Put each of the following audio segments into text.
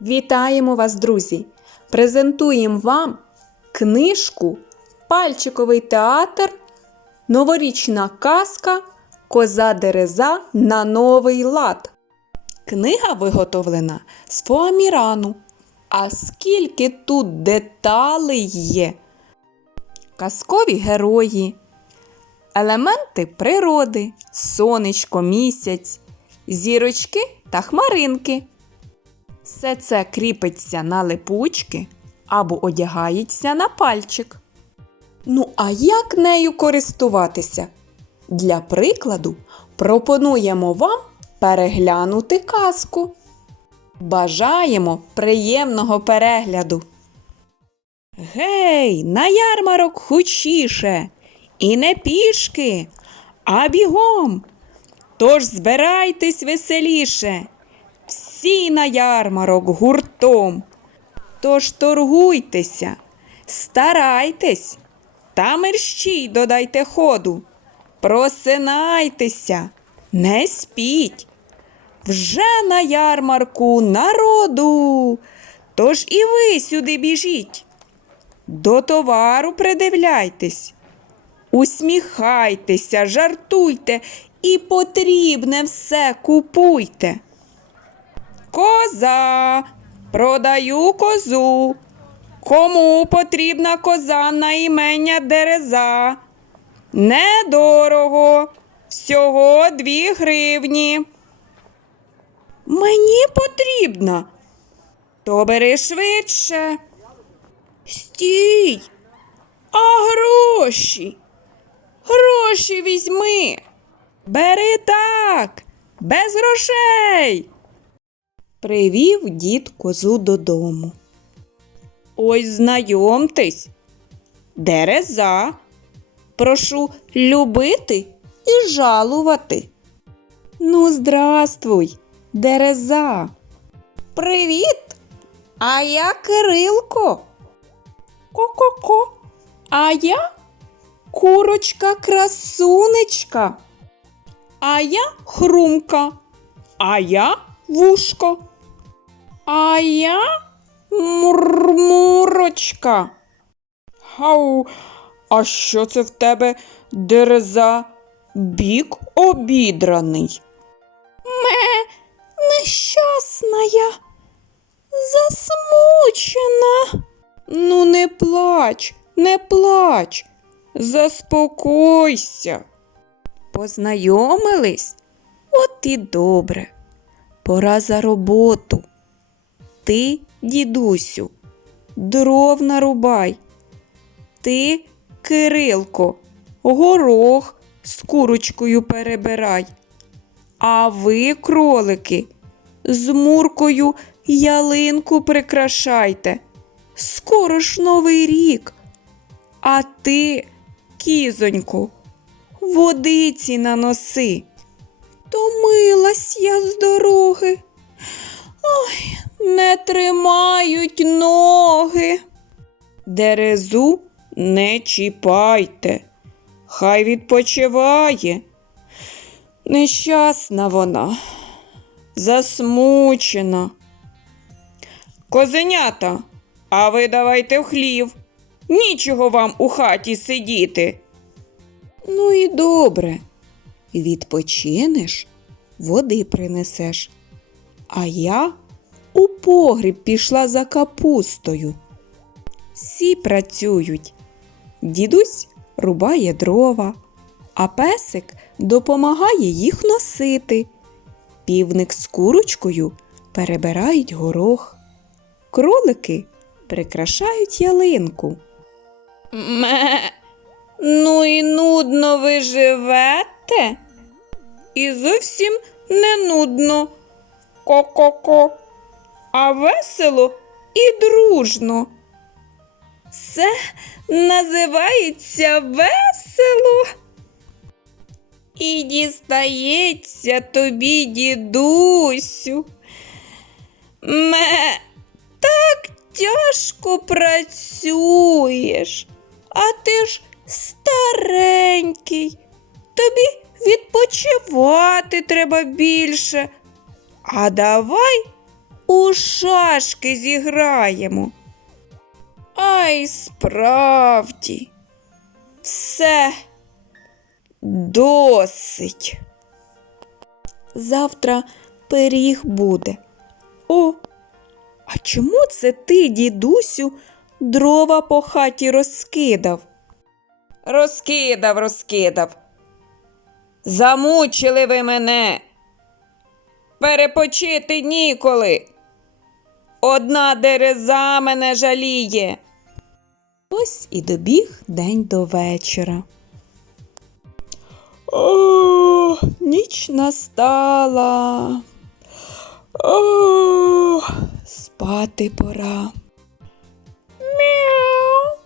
Вітаємо вас, друзі! Презентуємо вам книжку Пальчиковий театр, новорічна казка Коза Дереза на новий лад. Книга виготовлена з фоамірану. А скільки тут деталей є! Казкові герої, елементи природи, сонечко, місяць, зірочки та хмаринки. Все це кріпиться на липучки або одягається на пальчик. Ну, а як нею користуватися? Для прикладу пропонуємо вам переглянути казку. Бажаємо приємного перегляду. Гей, на ярмарок хучіше! І не пішки, а бігом. Тож збирайтесь веселіше всі на ярмарок гуртом. Тож торгуйтеся, старайтесь та мерщій додайте ходу. Просинайтеся, не спіть. Вже на ярмарку народу. Тож і ви сюди біжіть. До товару придивляйтесь, усміхайтеся, жартуйте і потрібне все купуйте. Коза. Продаю козу. Кому потрібна коза на імення дереза? Недорого. Всього дві гривні. Мені потрібна. То бери швидше. Стій. А гроші? Гроші візьми. Бери так, без грошей. Привів дід козу додому. Ось знайомтесь. Дереза. Прошу любити і жалувати. Ну, здравствуй, дереза. Привіт. А я Кирилко. Ко-ко-ко. А я курочка красунечка. А я хрумка. А я вушко. А я мурмурочка. Хау, а що це в тебе дереза? Бік обідраний. Ме, нещасна засмучена. Ну, не плач, не плач, заспокойся. Познайомились? От і добре. Пора за роботу. Ти, дідусю, дров нарубай. Ти, Кирилко, горох з курочкою перебирай. А ви, кролики, з муркою ялинку прикрашайте. Скоро ж новий рік. А ти, кізонько, водиці наноси. Томилась я з дороги. Ой, не тримають ноги. Дерезу не чіпайте, хай відпочиває. Нещасна вона, засмучена. Козенята, а ви давайте в хлів. Нічого вам у хаті сидіти. Ну і добре. Відпочинеш, води принесеш. А я у погріб пішла за капустою. Всі працюють. Дідусь рубає дрова, а песик допомагає їх носити. Півник з курочкою перебирають горох. Кролики прикрашають ялинку. Ме, ну і нудно ви живете? І зовсім не нудно. Ко-ко-ко. А весело і дружно. Це називається весело. І дістається тобі, дідусю. Ме, так тяжко працюєш, а ти ж старенький. Тобі відпочивати треба більше. А давай у шашки зіграємо. Ай, справді, все досить. Завтра пиріг буде. О, а чому це ти, дідусю, дрова по хаті розкидав? Розкидав, розкидав. Замучили ви мене. Перепочити ніколи. Одна дереза мене жаліє. Ось і добіг день до вечора. О, ніч настала. О, спати пора. Мяу.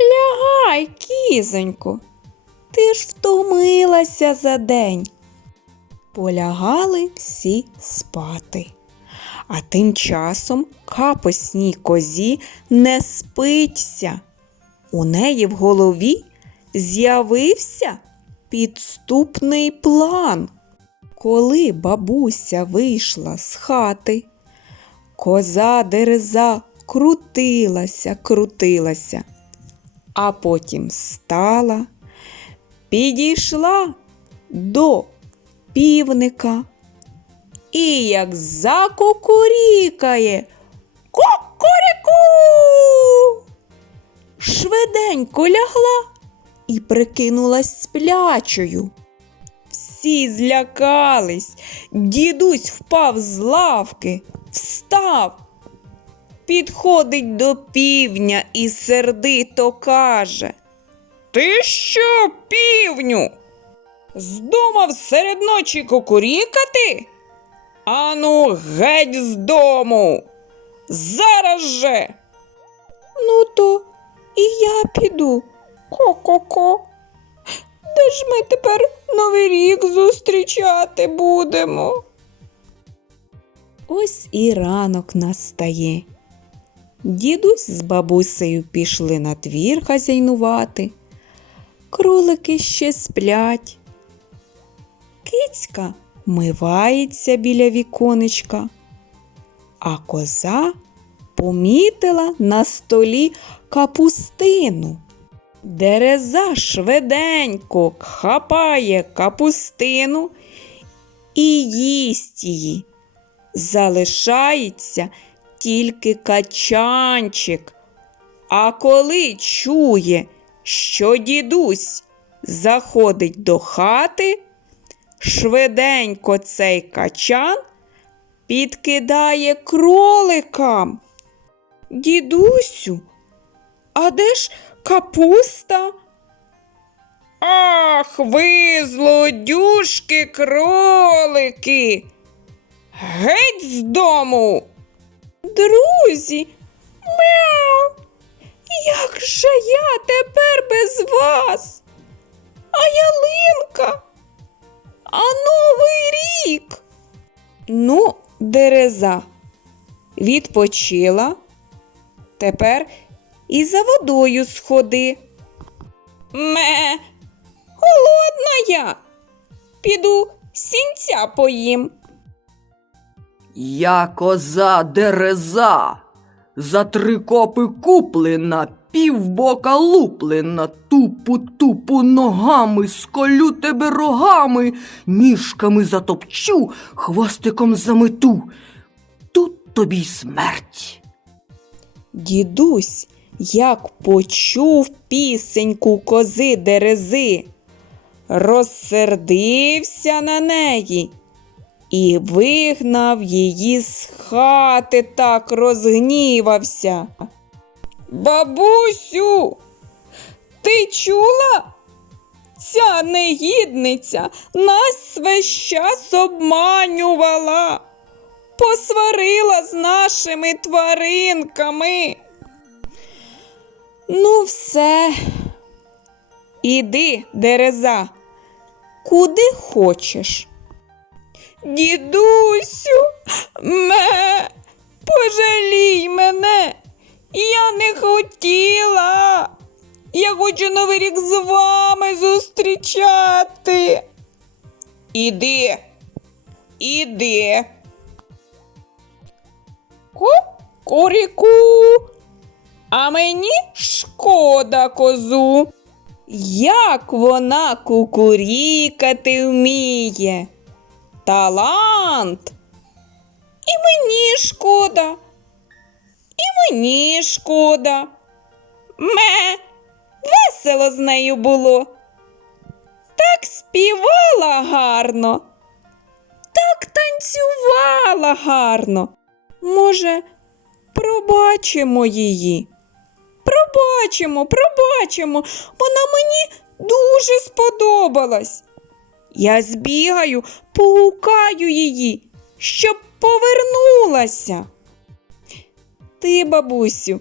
Лягай, кізонько. Ти ж втомилася за день. Полягали всі спати. А тим часом капосній козі не спиться. У неї в голові з'явився підступний план. Коли бабуся вийшла з хати, коза дереза крутилася, крутилася, а потім стала, підійшла до півника і як закукурікає. Кукуріку! Швиденько лягла і прикинулась сплячою. Всі злякались. Дідусь впав з лавки, встав. Підходить до півня і сердито каже. Ти що, півню? Здумав серед ночі кукурікати? Ану, геть з дому. Зараз же. Ну, то і я піду. Ко-ко-ко. Де ж ми тепер Новий рік зустрічати будемо? Ось і ранок настає. Дідусь з бабусею пішли на двір хазяйнувати. Кролики ще сплять. Кицька мивається біля віконечка, а коза помітила на столі капустину. Дереза швиденько хапає капустину і їсть її. Залишається тільки качанчик. А коли чує, що дідусь заходить до хати, швиденько цей качан підкидає кроликам. Дідусю, а де ж капуста? Ах, ви, злодюшки, кролики. Геть з дому. Друзі, мяу. Як же я тепер без вас? А ялинка? А новий рік? Ну, дереза відпочила. Тепер і за водою сходи. Ме, голодна я. Піду сінця поїм. Я коза дереза, за три копи куплена, півбока луплена, тупу тупу ногами, сколю тебе рогами, ніжками затопчу, хвостиком замету. Тут тобі смерть. Дідусь, як почув пісеньку кози дерези, розсердився на неї і вигнав її з хати, так розгнівався. Бабусю, ти чула? Ця негідниця нас весь час обманювала, посварила з нашими тваринками. Ну, все. Іди, дереза, куди хочеш. Дідусю, ме, пожалій мене. Я не хотіла. Я хочу новий рік з вами зустрічати. Іди, іди. Куріку. А мені шкода козу. Як вона кукурікати вміє. Талант. І мені шкода. І мені шкода. Ме, весело з нею було. Так співала гарно, так танцювала гарно. Може, пробачимо її. Пробачимо, пробачимо. Вона мені дуже сподобалась. Я збігаю, погукаю її, щоб повернулася. Ти, бабусю,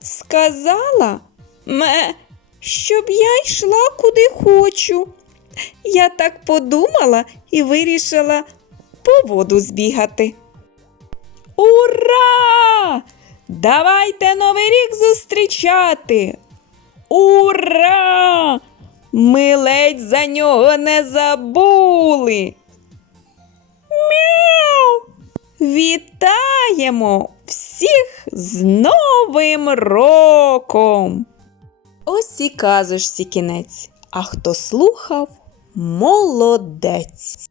сказала, ме, щоб я йшла куди хочу. Я так подумала і вирішила по воду збігати. Ура! Давайте Новий рік зустрічати! Ура! Ми ледь за нього не забули. Мяу! Вітаємо всіх з Новим роком! Ось і казочці кінець. А хто слухав, молодець.